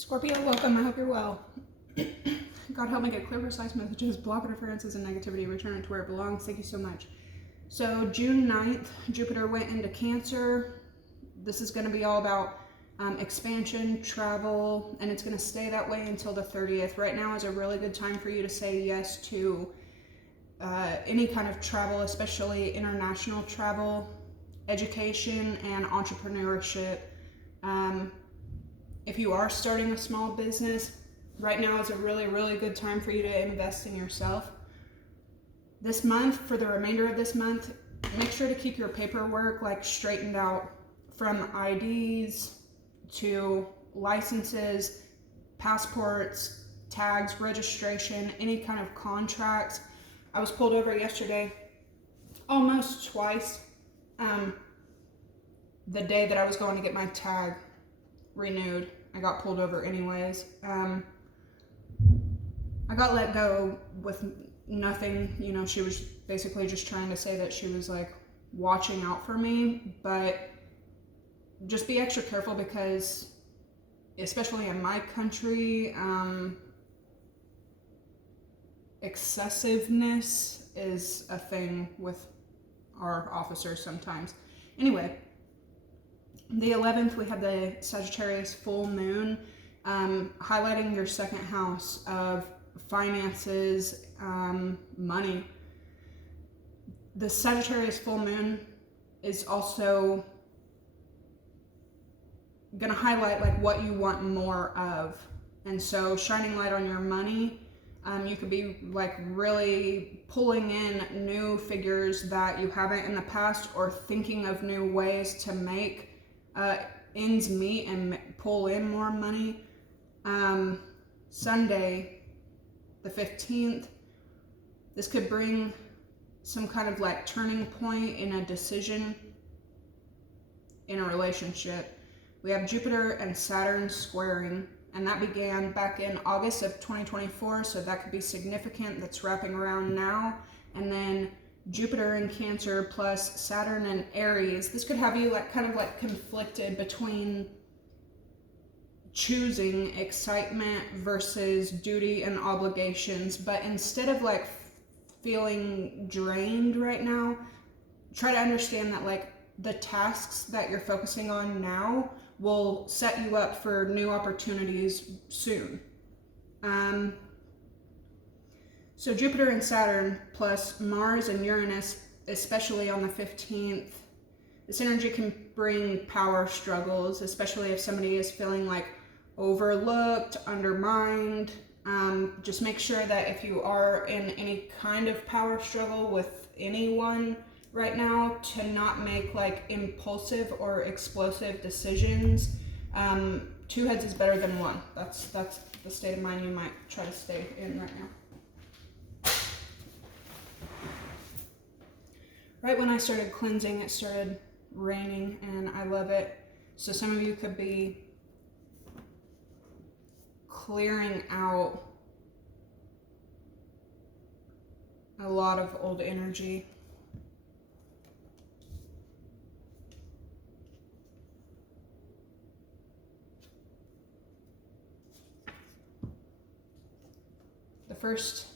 Scorpio, welcome. I hope you're well. God help me get clear, precise messages, block interferences and negativity, return it to where it belongs. Thank you so much. So June 9th, Jupiter went into Cancer. This is going to be all about expansion, travel, and it's going to stay that way until the 30th. Right now is a really good time for you to say yes to any kind of travel, especially international travel, education, and entrepreneurship. If you are starting a small business, right now is a really, really good time for you to invest in yourself. This month, for the remainder of this month, make sure to keep your paperwork straightened out, from IDs to licenses, passports, tags, registration, any kind of contracts. I was pulled over yesterday almost twice. The day that I was going to get my tag renewed, I got pulled over anyways. I got let go with nothing. You know, she was basically just trying to say that she was watching out for me, but just be extra careful because, especially in my country, excessiveness is a thing with our officers sometimes. Anyway, the 11th, we have the Sagittarius full moon, highlighting your second house of finances, money. The Sagittarius full moon is also going to highlight what you want more of. And so shining light on your money, you could be really pulling in new figures that you haven't in the past, or thinking of new ways to make ends meet and pull in more money. Sunday, the 15th, this could bring some kind of turning point in a decision in a relationship. We have Jupiter and Saturn squaring, and that began back in August of 2024, so that could be significant. That's wrapping around now. And then Jupiter in Cancer plus Saturn in Aries. This could have you conflicted between choosing excitement versus duty and obligations. But instead of feeling drained right now, try to understand that the tasks that you're focusing on now will set you up for new opportunities soon. So Jupiter and Saturn plus Mars and Uranus, especially on the 15th, this energy can bring power struggles, especially if somebody is feeling overlooked, undermined. Just make sure that if you are in any kind of power struggle with anyone right now, to not make impulsive or explosive decisions. Two heads is better than one. That's the state of mind you might try to stay in right now. Right when I started cleansing, it started raining, and I love it. So some of you could be clearing out a lot of old energy. The first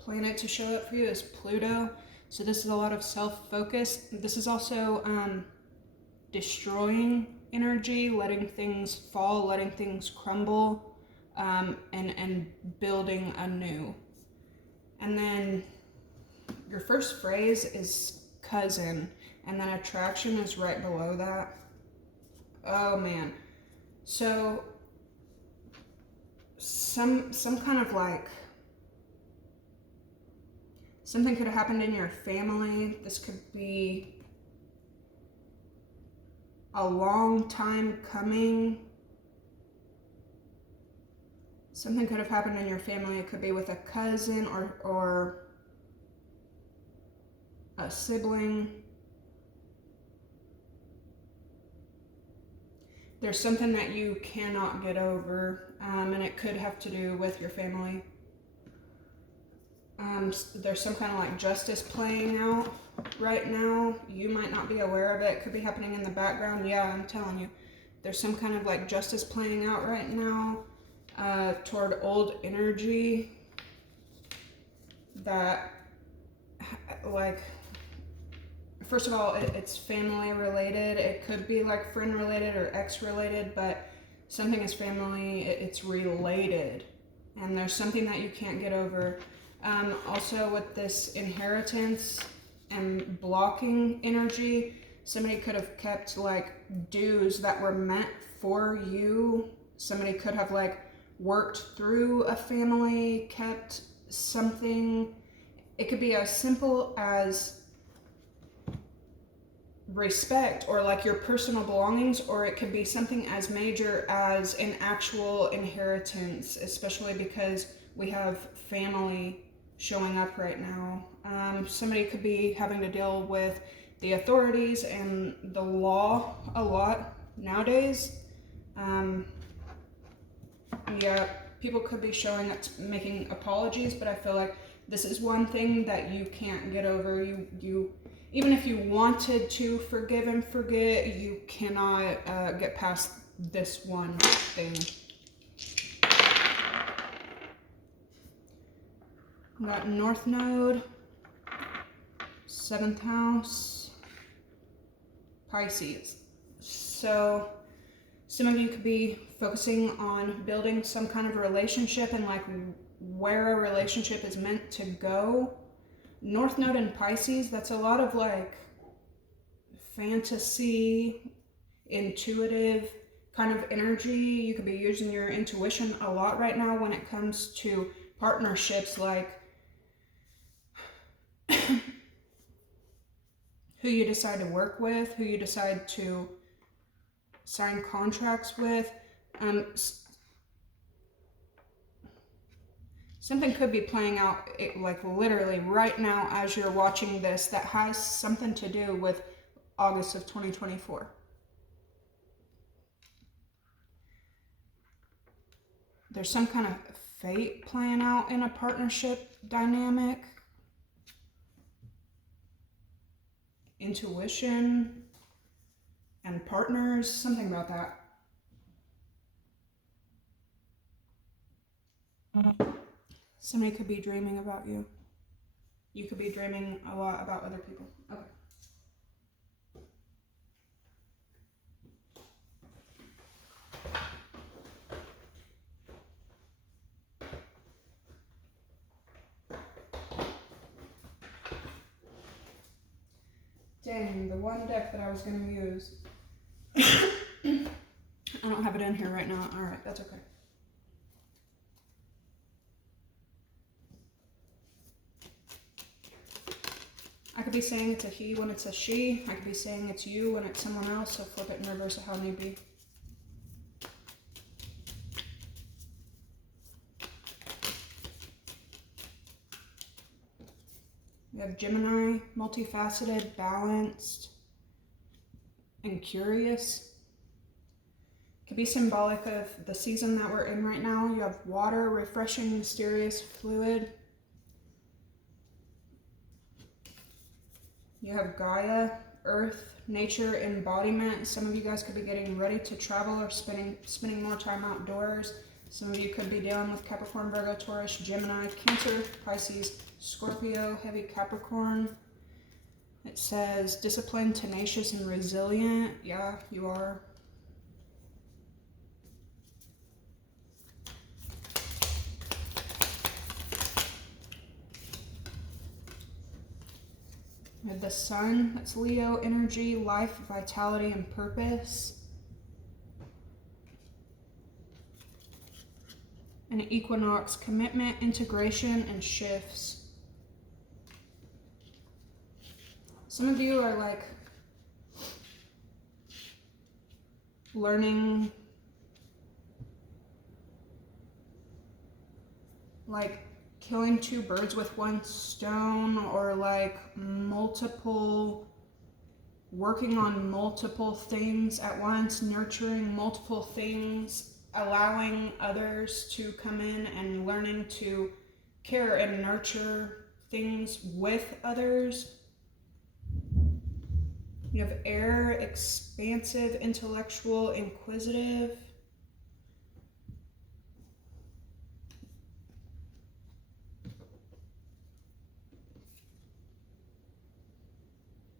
planet to show up for you is Pluto. So this is a lot of self-focus. This is also destroying energy, letting things fall, letting things crumble, and building anew. And then your first phrase is cousin, and then attraction is right below that. Oh man. So some kind of something could have happened in your family. This could be a long time coming. Something could have happened in your family. It could be with a cousin or a sibling. There's something that you cannot get over, and it could have to do with your family. There's some kind of justice playing out right now. You might not be aware of it. It could be happening in the background. Yeah, I'm telling you. There's some kind of like justice playing out right now toward old energy that, like, first of all, it's family related. It could be like friend related or ex related, but something is family, it's related. And there's something that you can't get over. Also with this inheritance and blocking energy, somebody could have kept like dues that were meant for you. Somebody could have like worked through a family, kept something. It could be as simple as respect or like your personal belongings, or it could be something as major as an actual inheritance, especially because we have family showing up right now. Somebody could be having to deal with the authorities and the law a lot nowadays. Yeah, people could be showing up making apologies, but I feel like this is one thing that you can't get over. You even if you wanted to forgive and forget, you cannot get past this one thing. We got North Node, 7th house, Pisces. So some of you could be focusing on building some kind of relationship and like where a relationship is meant to go. North Node in Pisces, that's a lot of like fantasy, intuitive kind of energy. You could be using your intuition a lot right now when it comes to partnerships, like who you decide to work with, who you decide to sign contracts with. Something could be playing out like literally right now as you're watching this that has something to do with August of 2024. There's some kind of fate playing out in a partnership dynamic. Intuition and partners, something about that. Somebody could be dreaming about you. You could be dreaming a lot about other people. Okay. Dang, the one deck that I was going to use. I don't have it in here right now. All right, that's okay. I could be saying it's a he when it's a she. I could be saying it's you when it's someone else, so flip it in reverse of how it may be. We have Gemini, multifaceted, balanced, and curious. Could be symbolic of the season that we're in right now. You have water, refreshing, mysterious, fluid. You have Gaia, earth, nature, embodiment. Some of you guys could be getting ready to travel or spending more time outdoors. Some of you could be dealing with Capricorn, Virgo, Taurus, Gemini, Cancer, Pisces, Scorpio, heavy Capricorn. It says disciplined, tenacious, and resilient. Yeah, you are. We have the sun, that's Leo energy, life, vitality, and purpose. An equinox, commitment, integration, and shifts. Some of you are like learning, like killing two birds with one stone, or like working on multiple things at once, nurturing multiple things, allowing others to come in and learning to care and nurture things with others. You have air, expansive, intellectual, inquisitive.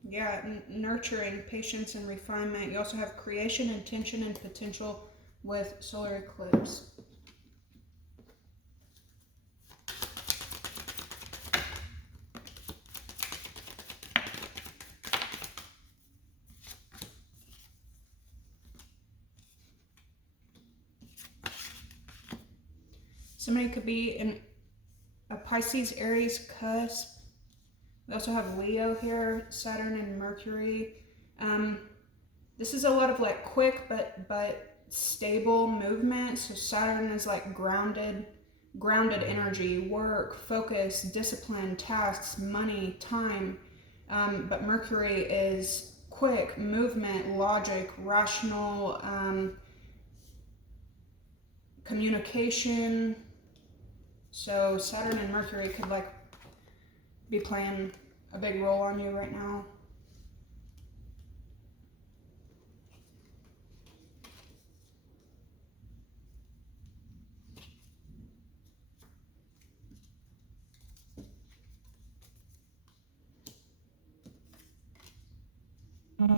Yeah, nurturing, patience, and refinement. You also have creation, intention, and potential with solar eclipse. Somebody could be in a Pisces, Aries cusp. We also have Leo here, Saturn and Mercury. This is a lot of like quick but stable movement. So Saturn is like grounded energy, work, focus, discipline, tasks, money, time. But Mercury is quick movement, logic, rational, communication. So Saturn and Mercury could like be playing a big role on you right now. Bro.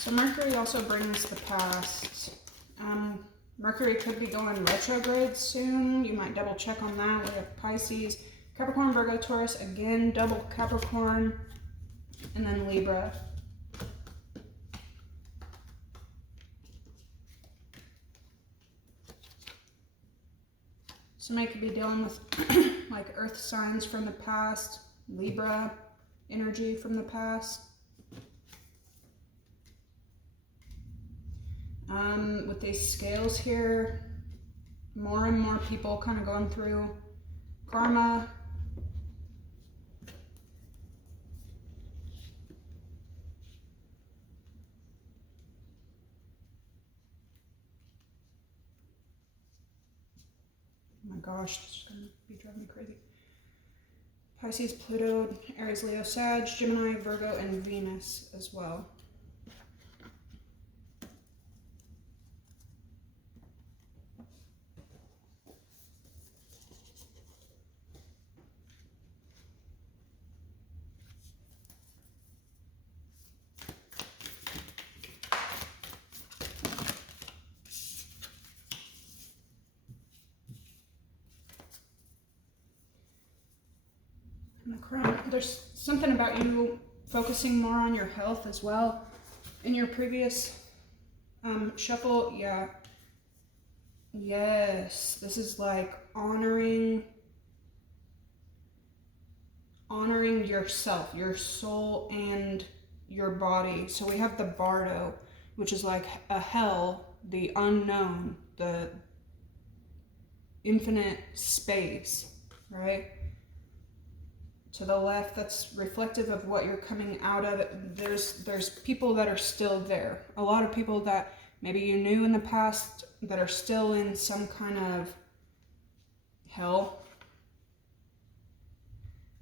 So Mercury also brings the past. Mercury could be going retrograde soon. You might double check on that. We have Pisces, Capricorn, Virgo, Taurus, again, double Capricorn, and then Libra. Somebody could be dealing with like earth signs from the past, Libra energy from the past. With these scales here, more and more people kind of going through karma. Oh my gosh, this is going to be driving me crazy. Pisces, Pluto, Aries, Leo, Sag, Gemini, Virgo, and Venus as well. There's something about you focusing more on your health as well. In your previous shuffle, yeah. Yes, this is like honoring yourself, your soul, and your body. So we have the Bardo, which is like a hell, the unknown, the infinite space, right? To the left, that's reflective of what you're coming out of. There's people that are still there. A lot of people that maybe you knew in the past that are still in some kind of hell,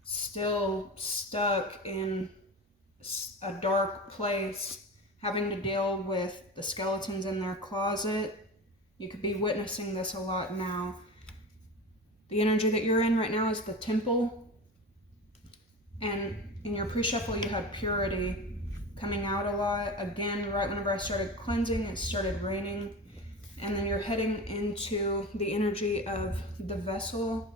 still stuck in a dark place, having to deal with the skeletons in their closet. You could be witnessing this a lot now. The energy that you're in right now is the Temple. And in your pre-shuffle, you had purity coming out a lot. Again, right whenever I started cleansing, it started raining. And then you're heading into the energy of the vessel.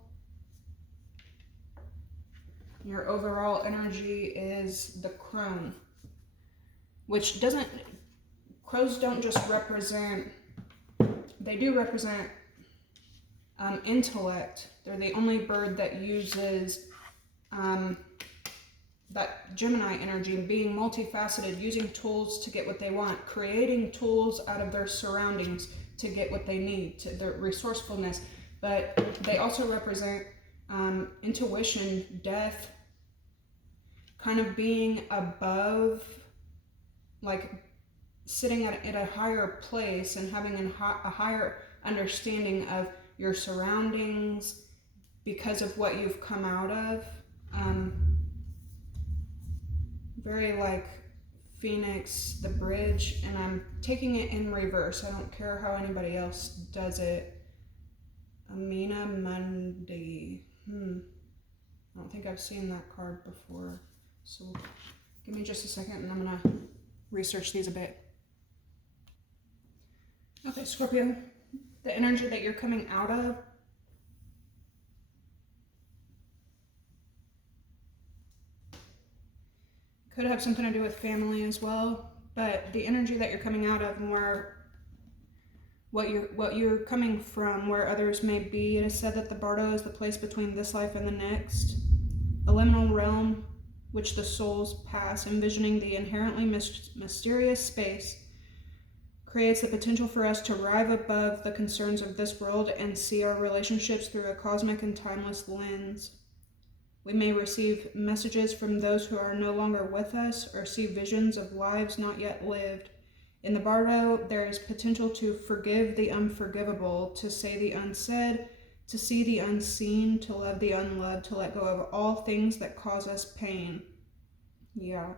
Your overall energy is the crone, which doesn't, crows don't just represent, they do represent intellect. They're the only bird that uses that Gemini energy, being multifaceted, using tools to get what they want, creating tools out of their surroundings to get what they need, to their resourcefulness. But they also represent intuition, death, kind of being above, like sitting at a higher place and having a higher understanding of your surroundings because of what you've come out of. Very like Phoenix, the bridge, and I'm taking it in reverse. I don't care how anybody else does it. Amina Mundi. I don't think I've seen that card before. So give me just a second and I'm gonna research these a bit. Okay, Scorpio, the energy that you're coming out of could have something to do with family as well, but the energy that you're coming out of, more what you're coming from, where others may be. It is said that the bardo is the place between this life and the next, a liminal realm which the souls pass, envisioning the inherently mysterious space, creates the potential for us to rise above the concerns of this world and see our relationships through a cosmic and timeless lens. We may receive messages from those who are no longer with us or see visions of lives not yet lived. In the bardo, there is potential to forgive the unforgivable, to say the unsaid, to see the unseen, to love the unloved, to let go of all things that cause us pain. Yeah.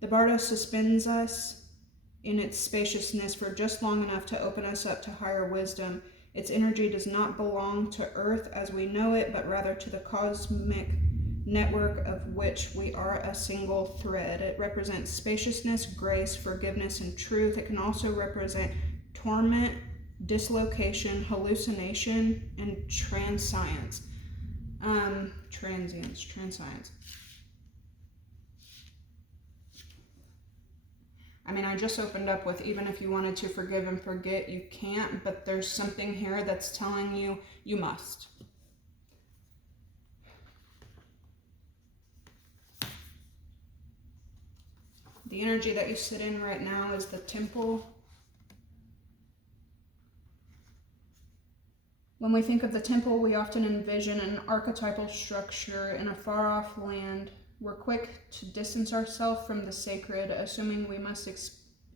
The bardo suspends us in its spaciousness for just long enough to open us up to higher wisdom. Its energy does not belong to Earth as we know it, but rather to the cosmic network of which we are a single thread. It represents spaciousness, grace, forgiveness, and truth. It can also represent torment, dislocation, hallucination, and transience. Transience. I mean, I just opened up with, even if you wanted to forgive and forget, you can't, but there's something here that's telling you you must. The energy that you sit in right now is the temple. When we think of the temple, we often envision an archetypal structure in a far-off land. We're quick to distance ourselves from the sacred, assuming we must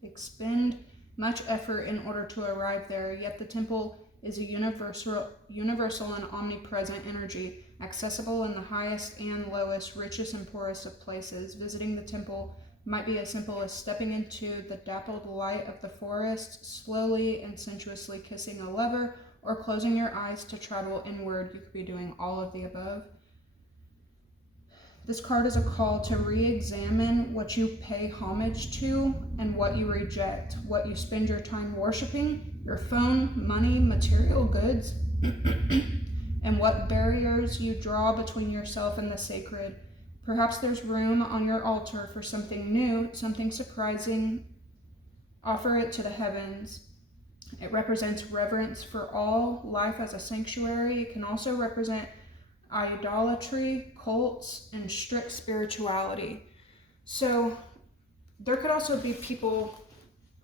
expend much effort in order to arrive there. Yet the temple is a universal and omnipresent energy, accessible in the highest and lowest, richest and poorest of places. Visiting the temple might be as simple as stepping into the dappled light of the forest, slowly and sensuously kissing a lover, or closing your eyes to travel inward. You could be doing all of the above. This card is a call to re-examine what you pay homage to and what you reject, what you spend your time worshiping, your phone, money, material goods, and what barriers you draw between yourself and the sacred. Perhaps there's room on your altar for something new, something surprising. Offer it to the heavens. It represents reverence for all, life as a sanctuary. It can also represent idolatry, cults, and strict spirituality. So there could also be people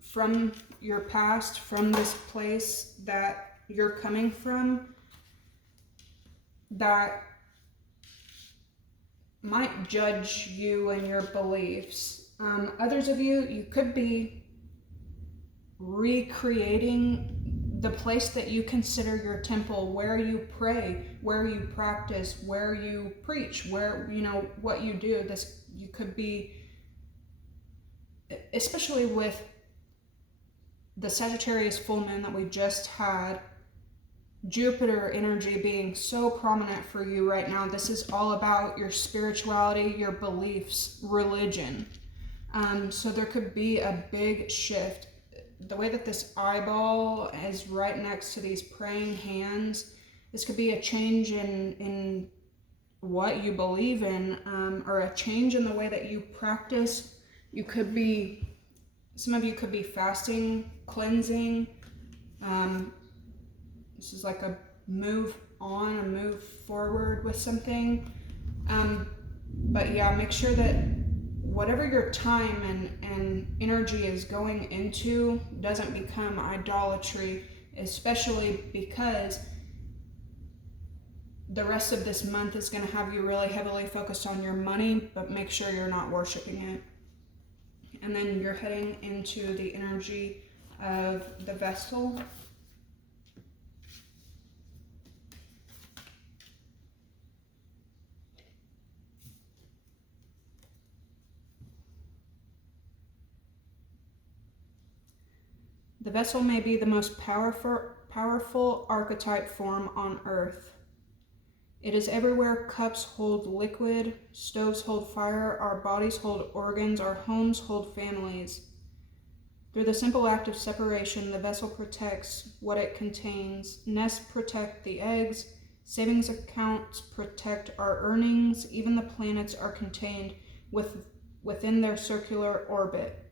from your past, from this place that you're coming from, that might judge you and your beliefs. Others of you, you could be recreating the place that you consider your temple, where you pray, where you practice, where you preach, where, you know, what you do. This, you could be, especially with the Sagittarius full moon that we just had, Jupiter energy being so prominent for you right now. This is all about your spirituality, your beliefs, religion. So there could be a big shift. the way that this eyeball is right next to these praying hands, this could be a change in what you believe in, or a change in the way that you practice. Some of you could be fasting, cleansing. This is like a move on, a move forward with something. But yeah, make sure that whatever your time and energy is going into doesn't become idolatry, especially because the rest of this month is going to have you really heavily focused on your money, but make sure you're not worshiping it. And then you're heading into the energy of the vessel. The vessel may be the most powerful archetype form on earth. It is everywhere. Cups hold liquid, stoves hold fire, our bodies hold organs, our homes hold families. Through the simple act of separation, the vessel protects what it contains. Nests protect the eggs, savings accounts protect our earnings, even the planets are contained within their circular orbit.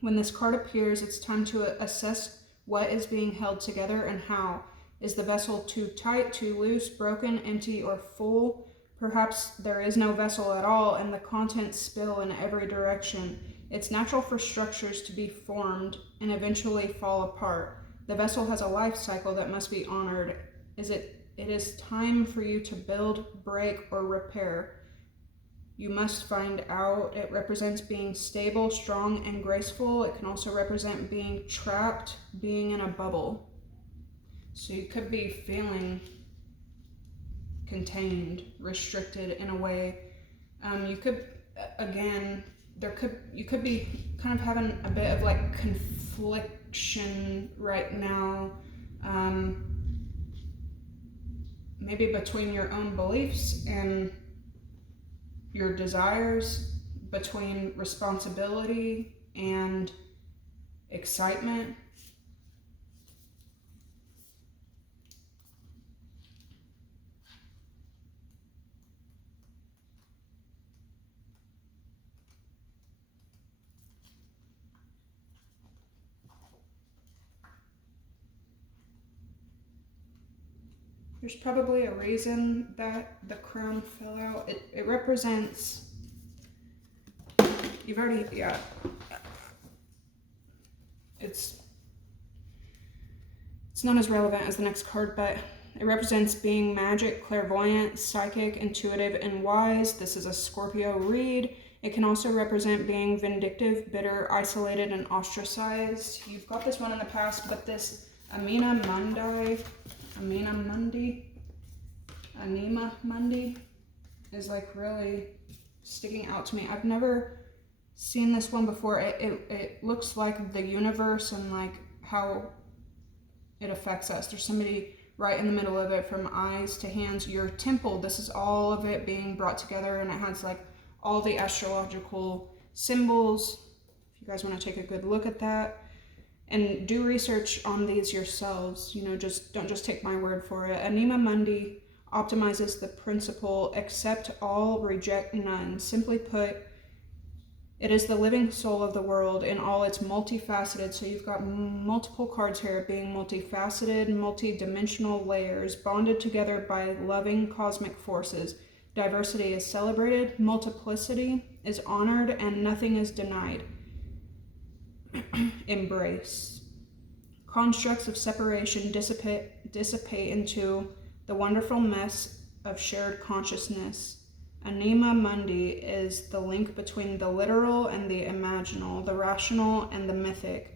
When this card appears, it's time to assess what is being held together and how. Is the vessel too tight, too loose, broken, empty, or full? Perhaps there is no vessel at all and the contents spill in every direction. It's natural for structures to be formed and eventually fall apart. The vessel has a life cycle that must be honored. It is time for you to build, break, or repair. You must find out. It represents being stable, strong, and graceful. It can also represent being trapped, being in a bubble. So you could be feeling contained, restricted in a way. You could be kind of having a bit of like confliction right now, maybe between your own beliefs and your desires, between responsibility and excitement. There's probably a reason that the crown fell out. It represents, you've already, yeah. It's not as relevant as the next card, but it represents being magic, clairvoyant, psychic, intuitive, and wise. This is a Scorpio read. It can also represent being vindictive, bitter, isolated, and ostracized. You've got this one in the past, but this Anima Mundi is like really sticking out to me. I've never seen this one before. It looks like the universe and like how it affects us. There's somebody right in the middle of it, from eyes to hands. Your temple, this is all of it being brought together, and it has like all the astrological symbols. If you guys want to take a good look at that. And do research on these yourselves. Don't just take my word for it. Anima Mundi optimizes the principle, accept all, reject none. Simply put, it is the living soul of the world in all its multifaceted. So you've got multiple cards here being multifaceted, multi-dimensional layers, bonded together by loving cosmic forces. Diversity is celebrated, multiplicity is honored, and nothing is denied. Embrace. Constructs of separation dissipate into the wonderful mess of shared consciousness. Anima Mundi is the link between the literal and the imaginal, the rational and the mythic.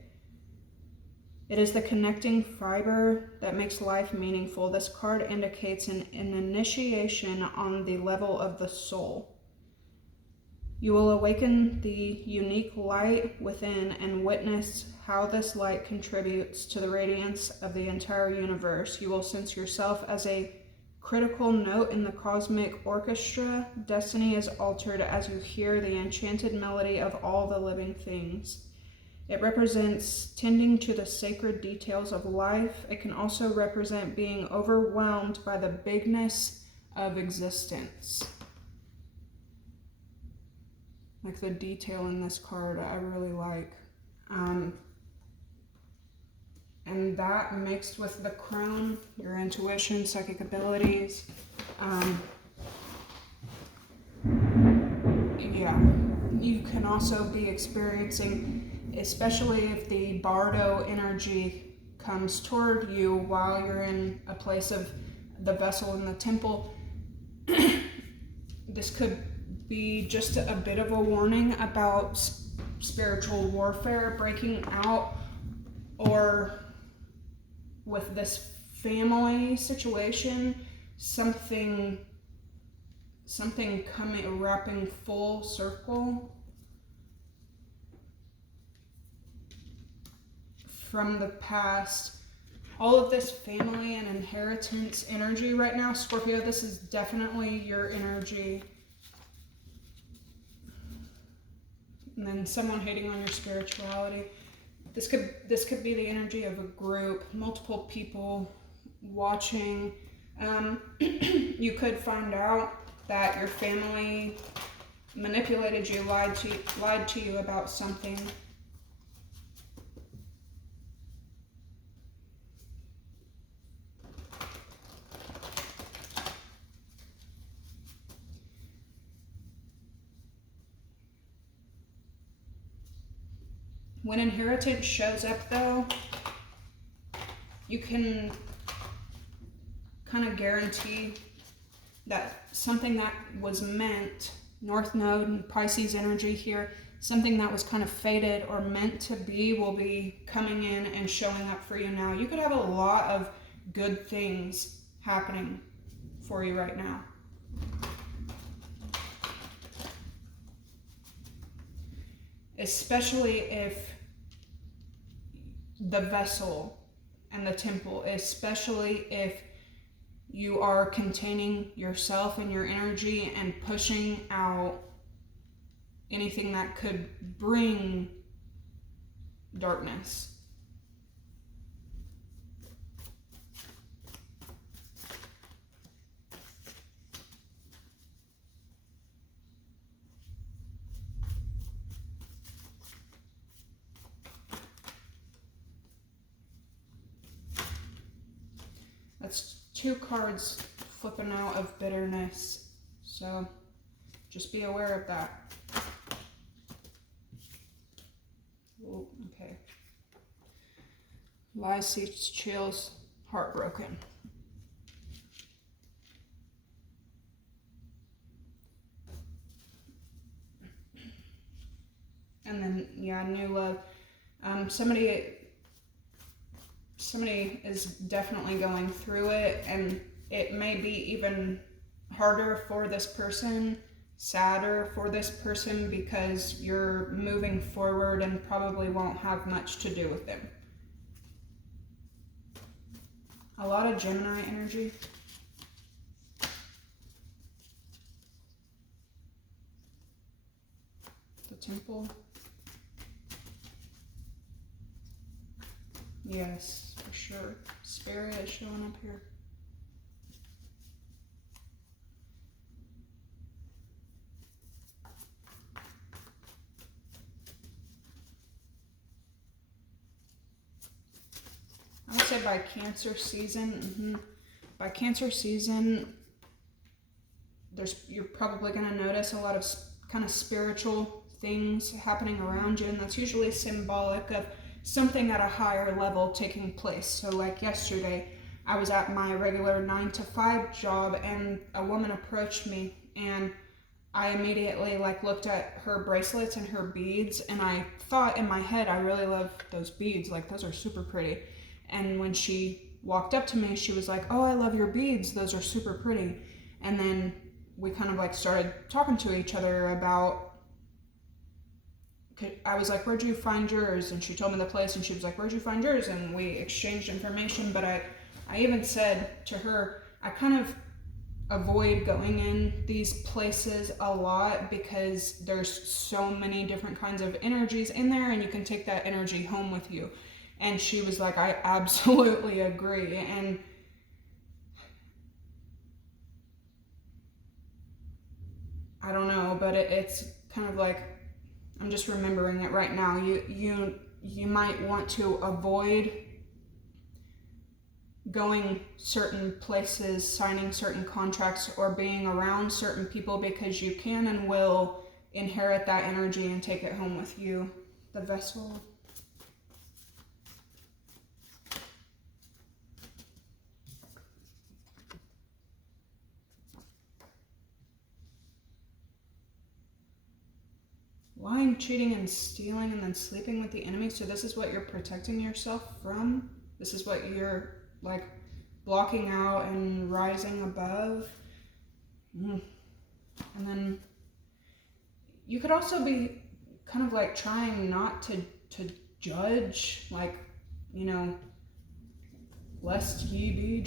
It is the connecting fiber that makes life meaningful. This card indicates an initiation on the level of the soul. You will awaken the unique light within and witness how this light contributes to the radiance of the entire universe. You will sense yourself as a critical note in the cosmic orchestra. Destiny is altered as you hear the enchanted melody of all the living things. It represents tending to the sacred details of life. It can also represent being overwhelmed by the bigness of existence. Like the detail in this card, I really like. And that mixed with the crown, your intuition, psychic abilities. Yeah, you can also be experiencing, especially if the Bardo energy comes toward you while you're in a place of the vessel in the temple. This could be just a bit of a warning about spiritual warfare breaking out, or with this family situation, something coming, wrapping full circle from the past. All of this family and inheritance energy right now, Scorpio, this is definitely your energy. And then someone hating on your spirituality. This could be the energy of a group, multiple people watching. You could find out that your family manipulated you, lied to you about something. When inheritance shows up, though, you can kind of guarantee that something that was meant, North Node and Pisces energy here, something that was kind of fated or meant to be will be coming in and showing up for you now. You could have a lot of good things happening for you right now. Especially if the vessel and the temple, especially if you are containing yourself and your energy and pushing out anything that could bring darkness. That's 2 cards flipping out of bitterness, so just be aware of that. Ooh, okay. Lies, seats, chills, heartbroken. And then, yeah, new love. Somebody is definitely going through it, and it may be even harder for this person, sadder for this person, because you're moving forward and probably won't have much to do with them. A lot of Gemini energy. The Temple. Yes, for sure. Spirit is showing up here. I would say by Cancer season, by Cancer season, you're probably going to notice a lot of kind of spiritual things happening around you, and that's usually symbolic of something at a higher level taking place. So like yesterday, I was at my regular 9-to-5 job, and a woman approached me, and I immediately looked at her bracelets and her beads, and I thought in my head, I really love those beads, those are super pretty. And when she walked up to me, she was like, "Oh, I love your beads, those are super pretty." And then we kind of started talking to each other about, I was like, "Where'd you find yours?" And she told me the place, and she was like, "Where'd you find yours?" And we exchanged information. But I even said to her, I avoid going in these places a lot because there's so many different kinds of energies in there, and you can take that energy home with you. And she was like, I absolutely agree. And I don't know, but it's kind of like, I'm just remembering it right now. You might want to avoid going certain places, signing certain contracts, or being around certain people because you can and will inherit that energy and take it home with you. The vessel. Lying, cheating, and stealing, and then sleeping with the enemy. So this is what you're protecting yourself from. This is what you're like blocking out and rising above. And then you could also be kind of like trying not to judge, like, you know, lest ye be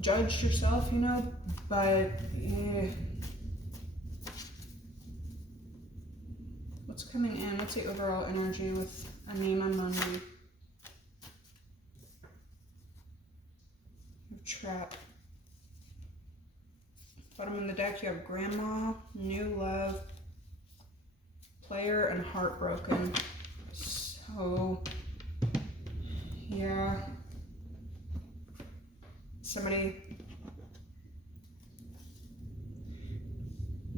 judged yourself, you know, but what's coming in? What's the overall energy with Anima Mundi? Trap. Bottom of the deck, you have Grandma, New Love, Player, and Heartbroken. So, yeah. Somebody,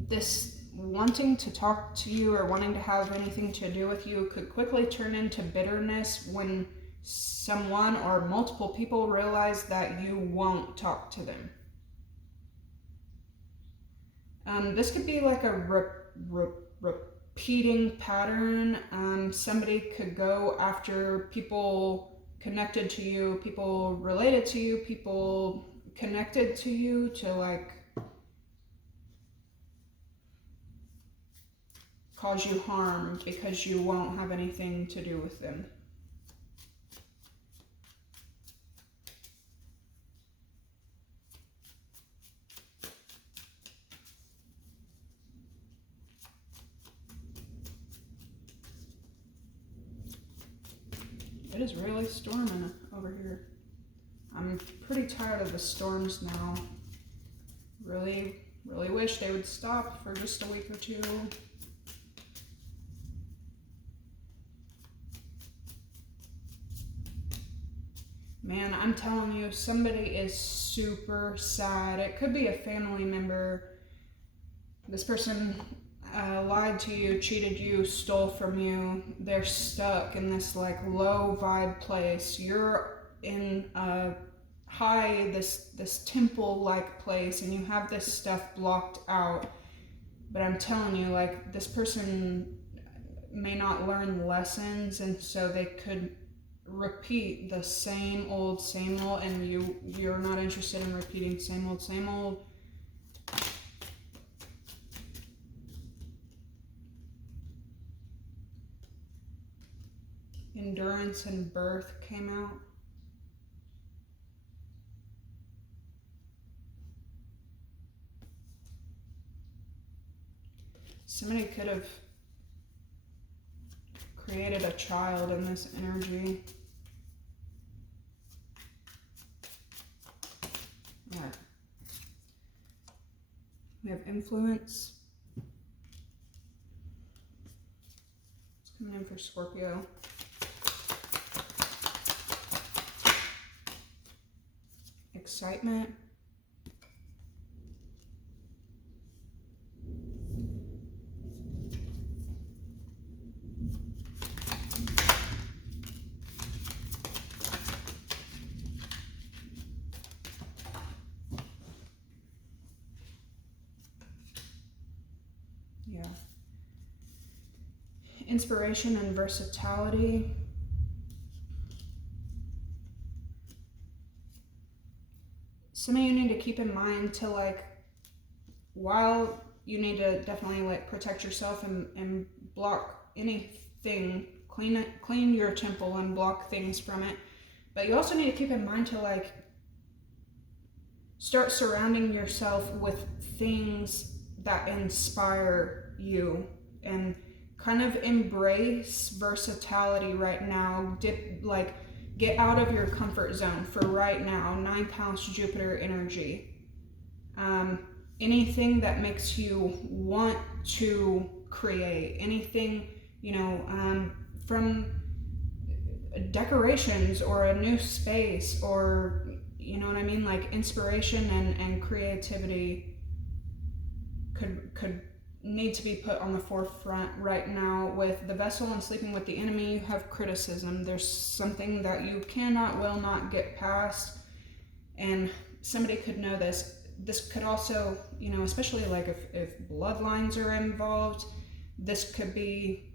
this wanting to talk to you or wanting to have anything to do with you could quickly turn into bitterness when someone or multiple people realize that you won't talk to them. This could be like a repeating pattern. Somebody could go after people connected to you, people related to you, people connected to you to like cause you harm because you won't have anything to do with them. It is really storming over here. I'm pretty tired of the storms now. Really wish they would stop for just a week or two. Man, I'm telling you, somebody is super sad. It could be a family member. This person lied to you, cheated you, stole from you. They're stuck in this like low vibe place. You're in a high, this temple-like place, and you have this stuff blocked out. But I'm telling you, like, this person may not learn lessons, and so they could repeat the same old, and you're not interested in repeating same old. Endurance and birth came out. Somebody could have created a child in this energy. Yeah. We have influence. It's coming in for Scorpio. Excitement. Yeah. Inspiration and versatility. Some of you need to keep in mind to like, while you need to definitely like protect yourself and block anything, clean your temple and block things from it. But you also need to keep in mind to like Start surrounding yourself with things that inspire you, and kind of embrace versatility right now. Get out of your comfort zone for right now. 9th house Jupiter energy. Anything that makes you want to create, anything, from decorations or a new space, or, you know what I mean? Like inspiration and creativity could need to be put on the forefront right now. With the vessel and sleeping with the enemy, you have criticism. There's something that you will not get past, and somebody could know this. This could also, especially like if bloodlines are involved, this could be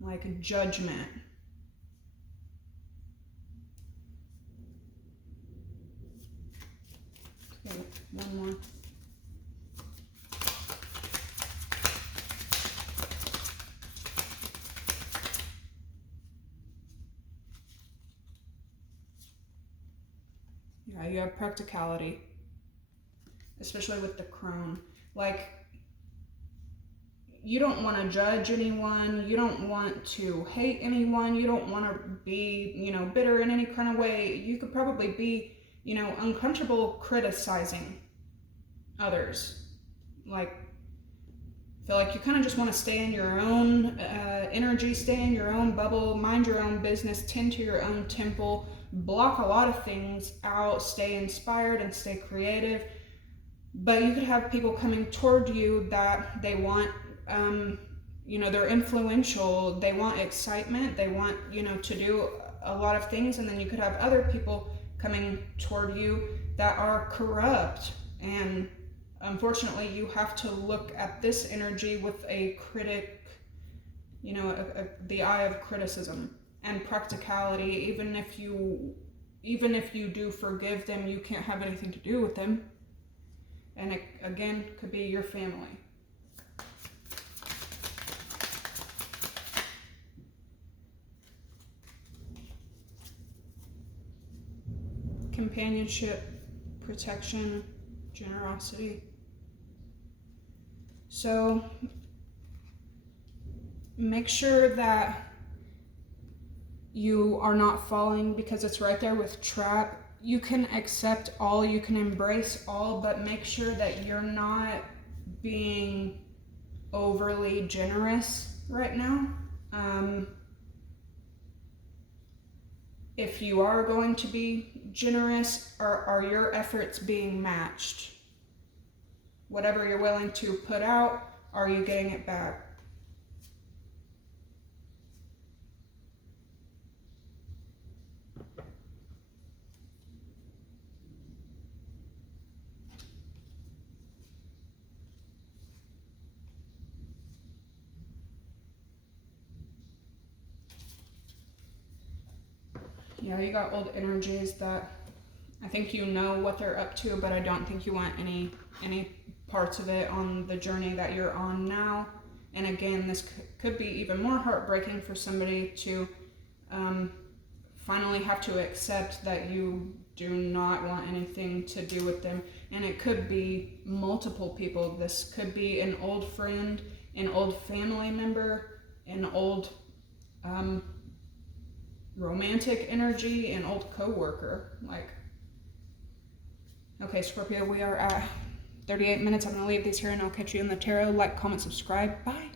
like a judgment. Okay, one more. Yeah, you have practicality, especially with the crone. Like, you don't want to judge anyone, you don't want to hate anyone, you don't want to be, bitter in any kind of way. You could probably be, uncomfortable criticizing others. Like, feel like you kind of just want to stay in your own energy, stay in your own bubble, mind your own business, tend to your own temple, block a lot of things out, stay inspired and stay creative. But you could have people coming toward you that they want, they're influential, they want excitement, they want, to do a lot of things. And then you could have other people coming toward you that are corrupt. And unfortunately, you have to look at this energy with a critic, the eye of criticism and practicality. Even if you do forgive them, you can't have anything to do with them. And it, again, could be your family. Companionship, protection, generosity. So make sure that you are not falling, because it's right there with trap. You can accept all, you can embrace all, but make sure that you're not being overly generous right now. If you are going to be generous, are your efforts being matched? Whatever you're willing to put out, are you getting it back? Yeah, you got old energies that I think you know what they're up to, but I don't think you want any parts of it on the journey that you're on now. And again, this could be even more heartbreaking for somebody to finally have to accept that you do not want anything to do with them. And it could be multiple people. This could be an old friend, an old family member, an old romantic energy, an old co-worker. Like, okay, Scorpio, we are at 38 minutes. I'm going to leave these here and I'll catch you in the tarot. Like, comment, subscribe. Bye.